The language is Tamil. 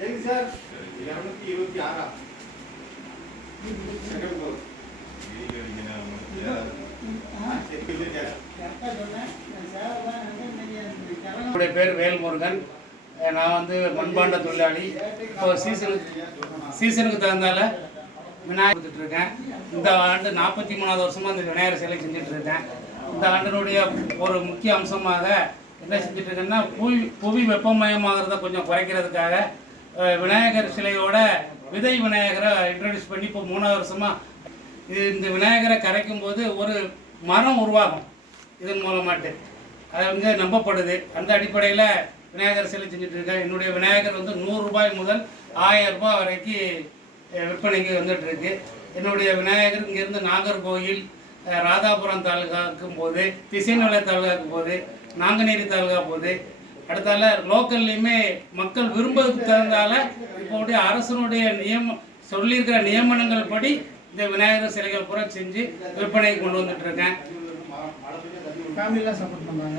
சரி சார் 226 என்னுடைய பேர் வேல்முருகன். நான் வந்து மண்பாண்ட தொழிலாளி. இப்போ சீசனுக்கு தகுந்தால விநாயகர் கொடுத்துட்டு இருக்கேன். இந்த ஆண்டு 43வது வருஷமாக அந்த விநாயகர் சிலை செஞ்சுட்டு இருக்கேன். இந்த ஆண்டினுடைய ஒரு முக்கிய அம்சமாக என்ன செஞ்சுட்டு இருக்கேன்னா, புவி வெப்பமயமாகிறத கொஞ்சம் குறைக்கிறதுக்காக விநாயகர் சிலையோட விதை விநாயகரை இன்ட்ரடியூஸ் பண்ணி இப்போ 3வது வருஷமாக இந்த விநாயகரை கரைக்கும் போது ஒரு மரம் உருவாகும். இதன் மூலமாட்டு அது வந்து நம்பப்படுது. அந்த அடிப்படையில் விநாயகர் சிலை செஞ்சுட்டு இருக்கேன். என்னுடைய விநாயகர் வந்து 100 ரூபாய் முதல் 1000 ரூபாய் வரைக்கும் விற்பனைக்கு வந்துட்டு இருக்கு. என்னுடைய விநாயகர் இங்கேருந்து நாகர்கோவில், ராதாபுரம் தாலுகாக்கும் போது, திசைநிலை தாலுகாக்கும் போது, நாங்குநேரி தாலுகா போகுது. அடுத்தால லோக்கல்லையுமே மக்கள் விரும்புறதுக்கு தகுந்தால இப்போ அரசனுடைய சொல்லியிருக்கிற நியமனங்கள் படி இந்த விநாயகர் சிலைகள் பூரா செஞ்சு விற்பனைக்கு கொண்டு வந்துட்டு இருக்கேன். ஃபேமிலிலாம் சப்போர்ட் பண்ணுறாங்க.